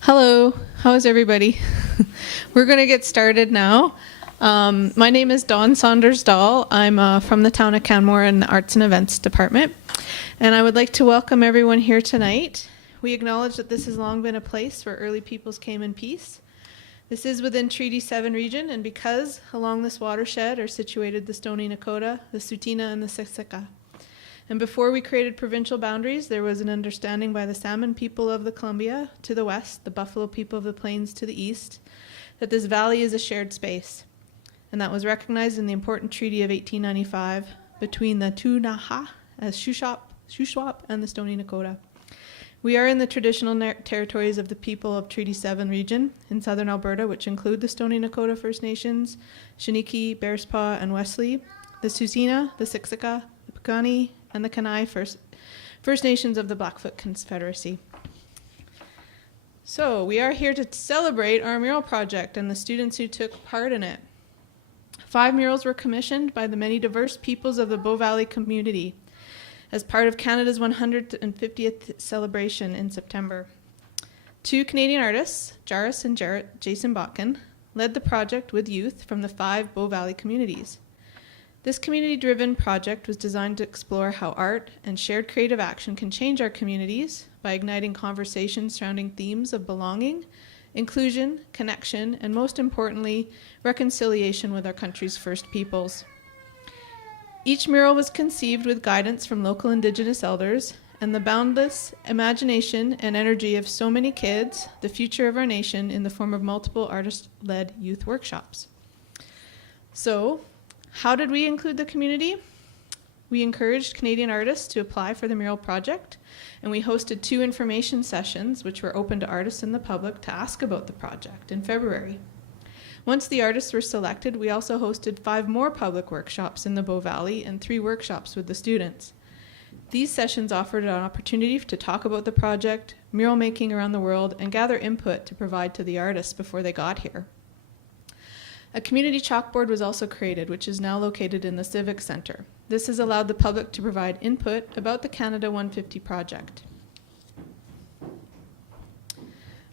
Hello, how is everybody? We're going to get started now. My name is Dawn Saunders Dahl. I'm from the town of Canmore in the Arts and Events Department, and I would like to welcome everyone here tonight. We acknowledge that this has long been a place where early peoples came in peace. This is within Treaty 7 region, and because along this watershed are situated the Stoney Nakoda, the Tsuut'ina, and the Siksika. And before we created provincial boundaries, there was an understanding by the Salmon people of the Columbia to the west, the Buffalo people of the Plains to the east, that this valley is a shared space. And that was recognized in the important Treaty of 1895 between the Tu'naha, as Shuswap, and the Stoney Nakoda. We are in the traditional territories of the people of Treaty 7 region in southern Alberta, which include the Stoney Nakoda First Nations, Chiniki, Bearspaw, and Wesley, the Tsuut'ina, the Siksika, the Piikani, and the Kainai First Nations of the Blackfoot Confederacy. So we are here to celebrate our mural project and the students who took part in it. 5 murals were commissioned by the many diverse peoples of the Bow Valley community as part of Canada's 150th celebration in September. 2 Canadian artists, Jairus and Jason Botkin, led the project with youth from the 5 Bow Valley communities. This community-driven project was designed to explore how art and shared creative action can change our communities by igniting conversations surrounding themes of belonging, inclusion, connection, and most importantly, reconciliation with our country's First Peoples. Each mural was conceived with guidance from local Indigenous elders and the boundless imagination and energy of so many kids, the future of our nation, in the form of multiple artist-led youth workshops. So, how did we include the community? We encouraged Canadian artists to apply for the mural project, and we hosted 2 information sessions which were open to artists and the public to ask about the project in February. Once the artists were selected, we also hosted 5 more public workshops in the Bow Valley and 3 workshops with the students. These sessions offered an opportunity to talk about the project, mural making around the world, and gather input to provide to the artists before they got here. A community chalkboard was also created, which is now located in the Civic Centre. This has allowed the public to provide input about the Canada 150 project.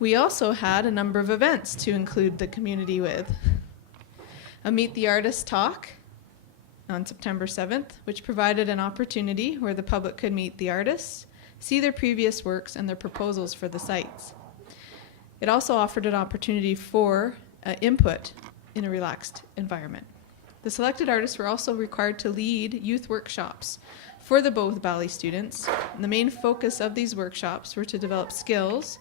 We also had a number of events to include the community with. A Meet the Artist talk on September 7th, which provided an opportunity where the public could meet the artists, see their previous works and their proposals for the sites. It also offered an opportunity for input in a relaxed environment. The selected artists were also required to lead youth workshops for the Bow Valley students. And the main focus of these workshops were to develop skills,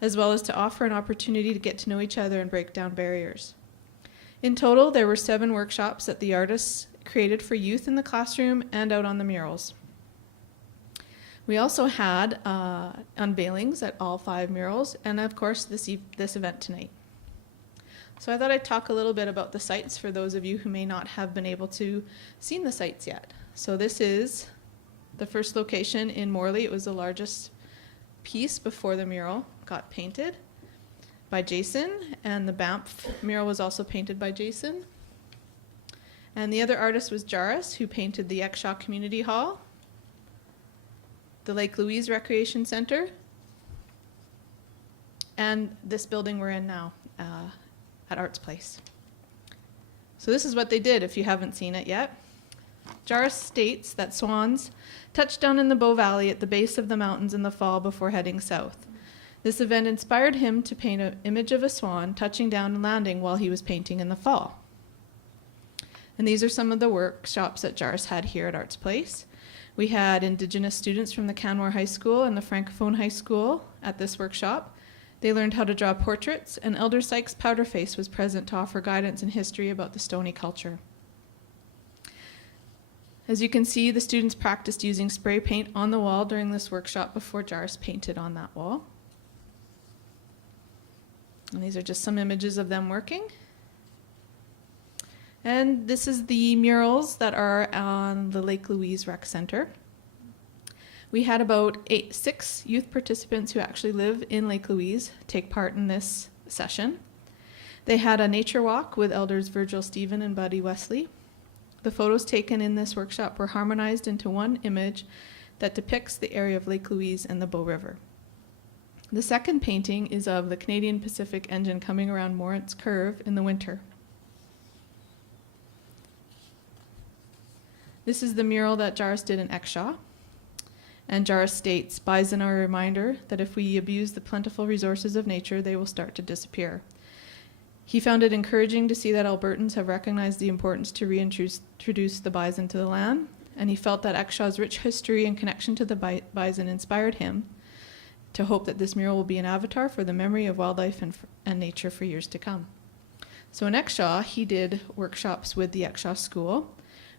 as well as to offer an opportunity to get to know each other and break down barriers. In total, there were 7 workshops that the artists created for youth in the classroom and out on the murals. We also had unveilings at all 5 murals, and of course this event tonight. So I thought I'd talk a little bit about the sites for those of you who may not have been able to see the sites yet. So this is the first location in Morley. It was the largest piece before the mural got painted by Jason, and the Banff mural was also painted by Jason. And the other artist was Jairus, who painted the Exshaw Community Hall, the Lake Louise Recreation Center, and this building we're in now, at Arts Place. So this is what they did if you haven't seen it yet. Jairus states that swans touch down in the Bow Valley at the base of the mountains in the fall before heading south. This event inspired him to paint an image of a swan touching down and landing while he was painting in the fall. And these are some of the workshops that Jairus had here at Arts Place. We had Indigenous students from the Canmore High School and the Francophone High School at this workshop. They learned how to draw portraits, and Elder Sykes Powderface was present to offer guidance and history about the Stoney culture. As you can see, the students practiced using spray paint on the wall during this workshop before Jairus painted on that wall. And these are just some images of them working. And this is the murals that are on the Lake Louise Rec Center. We had about 6 youth participants who actually live in Lake Louise take part in this session. They had a nature walk with elders Virgil Stephen and Buddy Wesley. The photos taken in this workshop were harmonized into one image that depicts the area of Lake Louise and the Bow River. The second painting is of the Canadian Pacific engine coming around Morant's Curve in the winter. This is the mural that Jarvis did in Exshaw. And Jarvis states, "Bison are a reminder that if we abuse the plentiful resources of nature, they will start to disappear." He found it encouraging to see that Albertans have recognized the importance to reintroduce the bison to the land, and he felt that Exshaw's rich history and connection to the bison inspired him to hope that this mural will be an avatar for the memory of wildlife and nature for years to come. So in Exshaw, he did workshops with the Exshaw School,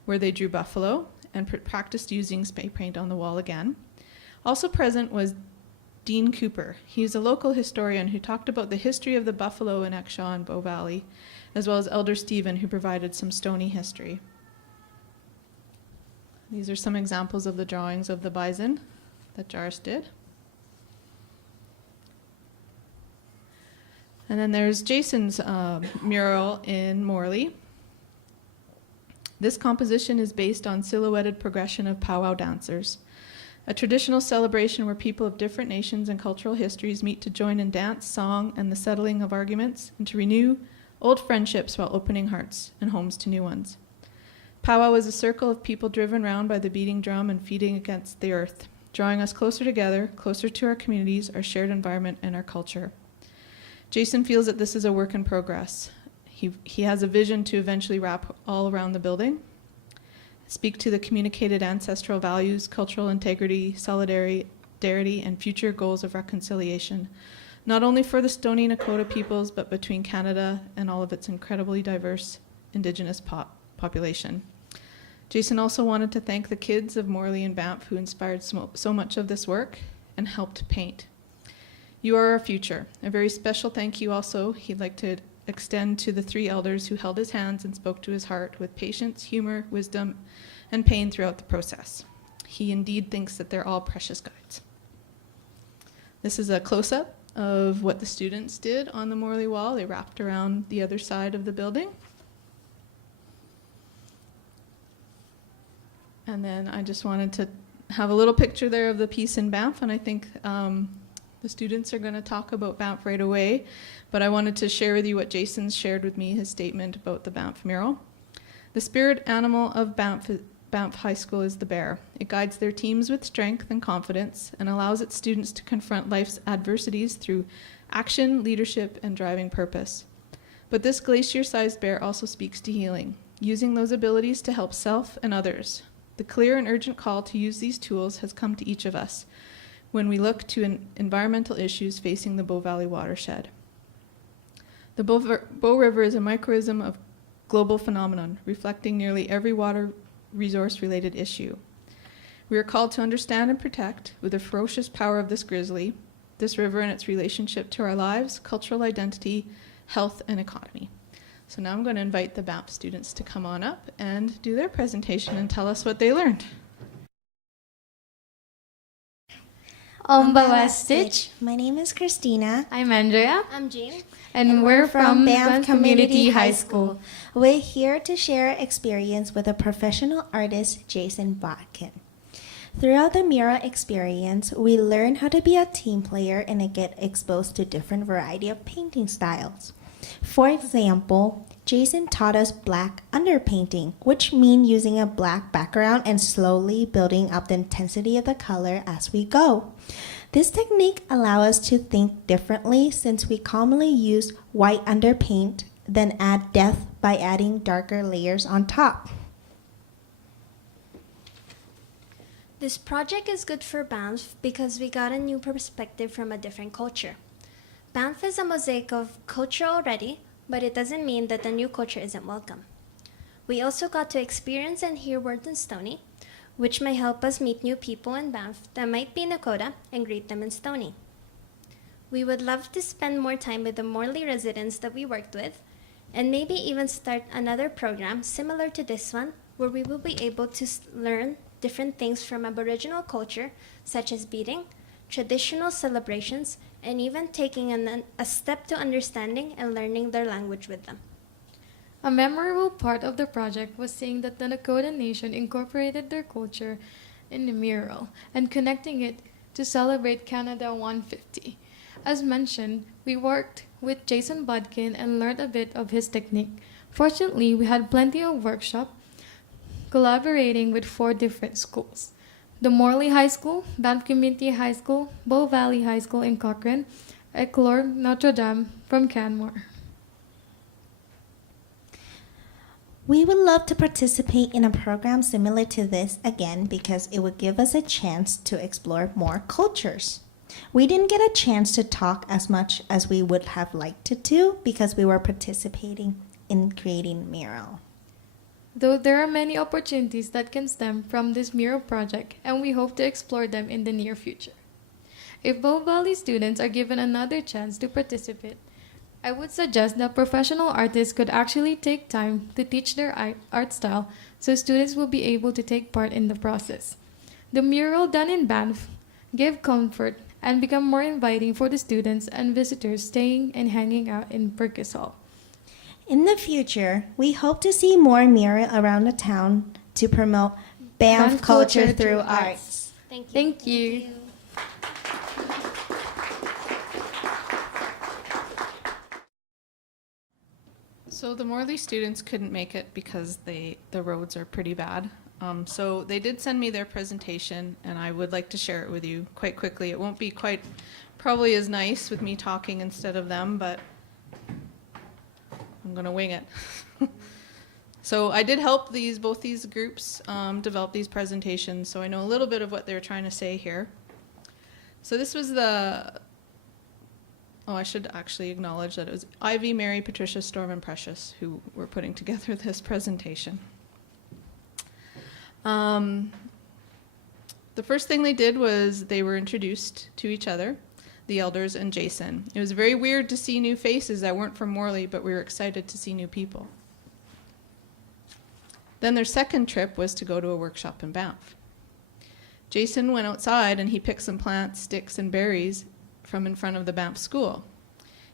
where they drew buffalo and practiced using spray paint on the wall again. Also present was Dean Cooper. He's a local historian who talked about the history of the buffalo in Exshaw and Bow Valley, as well as Elder Stephen, who provided some Stoney history. These are some examples of the drawings of the bison that Jarvis did. And then there's Jason's mural in Morley. This composition is based on silhouetted progression of powwow dancers, a traditional celebration where people of different nations and cultural histories meet to join in dance, song, and the settling of arguments, and to renew old friendships while opening hearts and homes to new ones. Powwow is a circle of people driven round by the beating drum and feeding against the earth, drawing us closer together, closer to our communities, our shared environment, and our culture. Jason feels that this is a work in progress. He has a vision to eventually wrap all around the building, speak to the communicated ancestral values, cultural integrity, solidarity, and future goals of reconciliation, not only for the Stoney Nakoda peoples, but between Canada and all of its incredibly diverse Indigenous population. Jason also wanted to thank the kids of Morley and Banff who inspired so much of this work and helped paint. You are our future. A very special thank you also he'd like to extend to the three elders who held his hands and spoke to his heart with patience, humor, wisdom, and pain throughout the process. He indeed thinks that they're all precious guides. This is a close-up of what the students did on the Morley wall. They wrapped around the other side of the building. And then I just wanted to have a little picture there of the piece in Banff, and I think the students are going to talk about Banff right away, but I wanted to share with you what Jason's shared with me, his statement about the Banff mural. The spirit animal of Banff High School is the bear. It guides their teams with strength and confidence and allows its students to confront life's adversities through action, leadership, and driving purpose. But this glacier-sized bear also speaks to healing, using those abilities to help self and others. The clear and urgent call to use these tools has come to each of us when we look to environmental issues facing the Bow Valley watershed. The Bow River is a microcosm of global phenomenon, reflecting nearly every water resource-related issue. We are called to understand and protect, with the ferocious power of this river and its relationship to our lives, cultural identity, health, and economy. So now I'm going to invite the Banff students to come on up and do their presentation and tell us what they learned. Ombawa Stitch. My name is Christina. I'm Andrea. I'm Jean. And we're from Banff Community High School. We're here to share our experience with a professional artist, Jason Botkin. Throughout the mural experience, we learn how to be a team player and get exposed to different variety of painting styles. For example, Jason taught us black underpainting, which means using a black background and slowly building up the intensity of the color as we go. This technique allows us to think differently since we commonly use white underpaint, then add depth by adding darker layers on top. This project is good for Banff because we got a new perspective from a different culture. Banff is a mosaic of culture already, but it doesn't mean that the new culture isn't welcome. We also got to experience and hear words in Stoney, which may help us meet new people in Banff that might be Nakota and greet them in Stoney. We would love to spend more time with the Morley residents that we worked with, and maybe even start another program similar to this one, where we will be able to learn different things from Aboriginal culture, such as beading, traditional celebrations, and even taking a step to understanding and learning their language with them. A memorable part of the project was seeing that the Nakota Nation incorporated their culture in the mural and connecting it to celebrate Canada 150. As mentioned, we worked with Jason Bodkin and learned a bit of his technique. Fortunately, we had plenty of workshops collaborating with 4 different schools: the Morley High School, Banff Community High School, Bow Valley High School in Cochrane, Eclore Notre Dame from Canmore. We would love to participate in a program similar to this again because it would give us a chance to explore more cultures. We didn't get a chance to talk as much as we would have liked to do because we were participating in creating mural. Though there are many opportunities that can stem from this mural project, and we hope to explore them in the near future. If Bow Valley students are given another chance to participate, I would suggest that professional artists could actually take time to teach their art style so students will be able to take part in the process. The mural done in Banff give comfort and become more inviting for the students and visitors staying and hanging out in Burgess Hall. In the future, we hope to see more mural around the town to promote Banff Banff culture culture through through arts. Thank you. Thank you. So the Morley students couldn't make it because the roads are pretty bad. So they did send me their presentation, and I would like to share it with you quite quickly. It won't be probably as nice with me talking instead of them, but I'm going to wing it. So I did help both these groups develop these presentations, so I know a little bit of what they're trying to say here. So this was I should actually acknowledge that it was Ivy, Mary, Patricia, Storm, and Precious who were putting together this presentation. The first thing they did was they were introduced to each other, the elders and Jason. It was very weird to see new faces that weren't from Morley, but we were excited to see new people. Then their second trip was to go to a workshop in Banff. Jason went outside and he picked some plants, sticks, and berries from in front of the Banff school.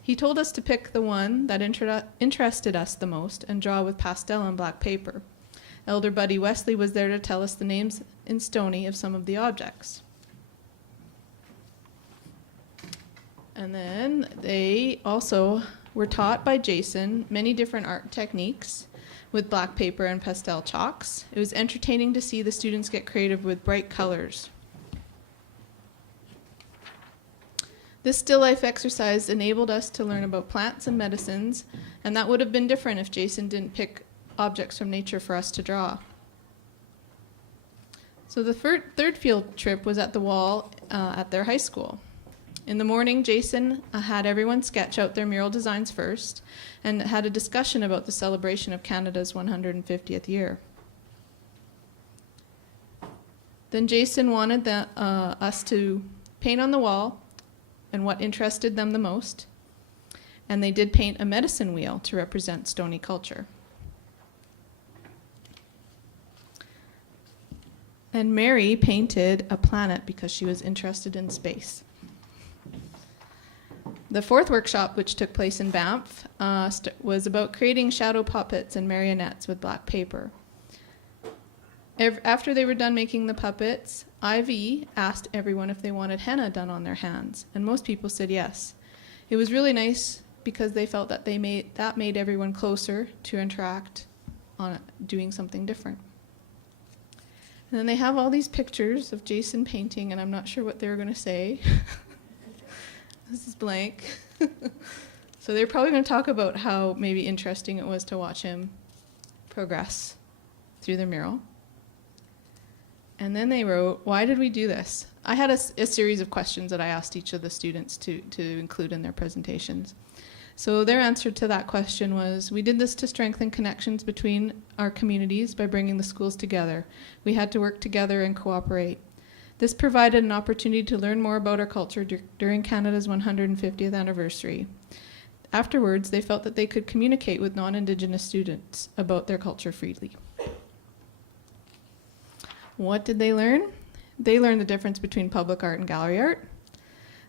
He told us to pick the one that interested us the most and draw with pastel and black paper. Elder Buddy Wesley was there to tell us the names in Stony of some of the objects. And then they also were taught by Jason many different art techniques with black paper and pastel chalks. It was entertaining to see the students get creative with bright colors. This still life exercise enabled us to learn about plants and medicines, and that would have been different if Jason didn't pick objects from nature for us to draw. So the third field trip was at the wall at their high school. In the morning, Jason had everyone sketch out their mural designs first and had a discussion about the celebration of Canada's 150th year. Then Jason wanted us to paint on the wall and what interested them the most, and they did paint a medicine wheel to represent Stony culture. And Mary painted a planet because she was interested in space. The fourth workshop, which took place in Banff, was about creating shadow puppets and marionettes with black paper. After they were done making the puppets, Ivy asked everyone if they wanted henna done on their hands, and most people said yes. It was really nice because they felt that that made everyone closer to interact on doing something different. And then they have all these pictures of Jason painting, and I'm not sure what they were going to say. This is blank. So they're probably going to talk about how maybe interesting it was to watch him progress through the mural. And then they wrote, why did we do this? I had a series of questions that I asked each of the students to include in their presentations. So their answer to that question was, we did this to strengthen connections between our communities by bringing the schools together. We had to work together and cooperate. This provided an opportunity to learn more about our culture during Canada's 150th anniversary. Afterwards, they felt that they could communicate with non-Indigenous students about their culture freely. What did they learn? They learned the difference between public art and gallery art.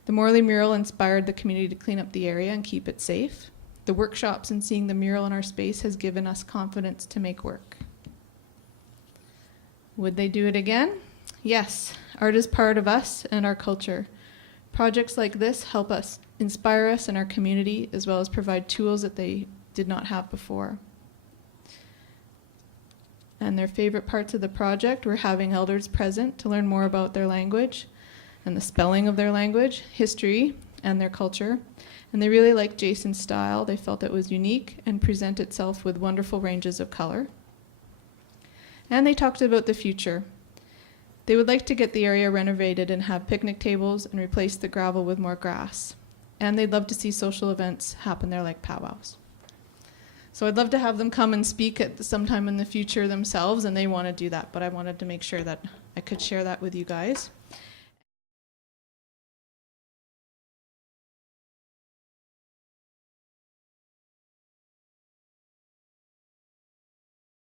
The Morley mural inspired the community to clean up the area and keep it safe. The workshops and seeing the mural in our space has given us confidence to make work. Would they do it again? Yes. Art is part of us and our culture. Projects like this help us inspire us in our community, as well as provide tools that they did not have before. And their favorite parts of the project were having elders present to learn more about their language and the spelling of their language, history, and their culture. And they really liked Jason's style. They felt it was unique and present itself with wonderful ranges of color. And they talked about the future. They would like to get the area renovated and have picnic tables and replace the gravel with more grass. And they'd love to see social events happen there like powwows. So I'd love to have them come and speak at sometime in the future themselves, and they want to do that, but I wanted to make sure that I could share that with you guys.